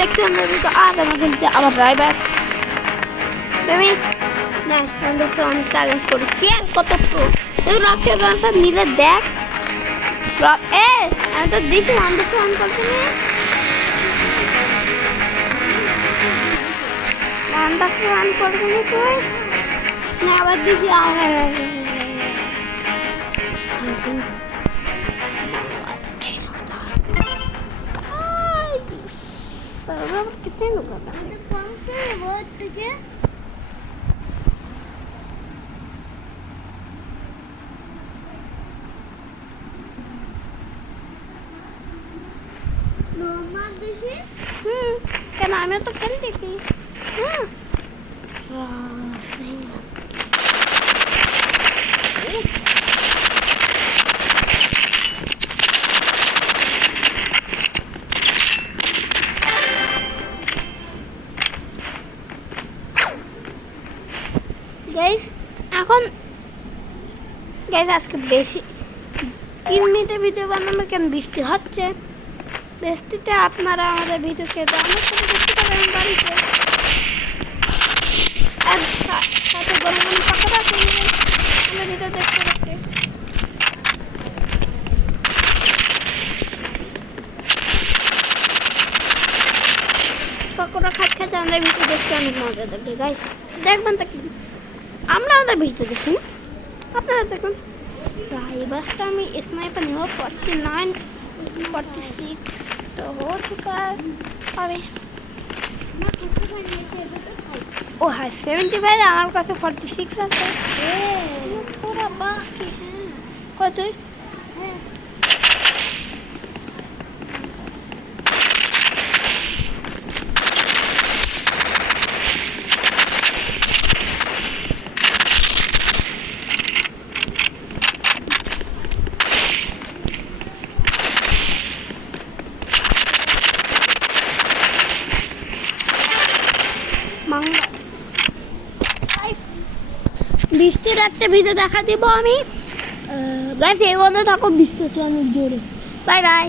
দেখতে তো আর আমাকে আবার ড্রাইভার তুমি না আমি চ্যালেঞ্জ করি কে কত প্রো তুমি রকেট লঞ্চার নিলে দেখ আমি তো দেখি ওয়ান করতে নিয়ে ওয়ান করবে না তুই না আবার দেখি कितने लोग क्या नाम है तो खेलती थी গাইস এখন গাইস আজকে বেশি 3 মিনিটের ভিডিও বানানো কেন বৃষ্টি হচ্ছে বৃষ্টিতে আপনারা আমাদের ভিডিও খেতে অনেক কিছু দেখতে পারেন বাড়িতে আর সাথে গরম গরম পাকোড়া খেয়ে আমরা ভিডিও দেখতে দেখতে পাকোড়া খাতে খাতে আমাদের ভিডিও দেখতে অনেক মজা লাগে গাইস দেখবেন তো আমরা আমাদের ভিডিও দেখুন আপনারা দেখুন भाई बस আমি स्नाइपर नहीं हो 49 46 तो हो चुका है अरे ओ हाँ 75 हमारे पास 46 আছে थोड़ा बाकी है কত বৃষ্টির একটা ভিডিও দেখা দিব আমি গাইস এই বন্ধ থাকো বৃষ্টি অনেক জোরে বাই বাই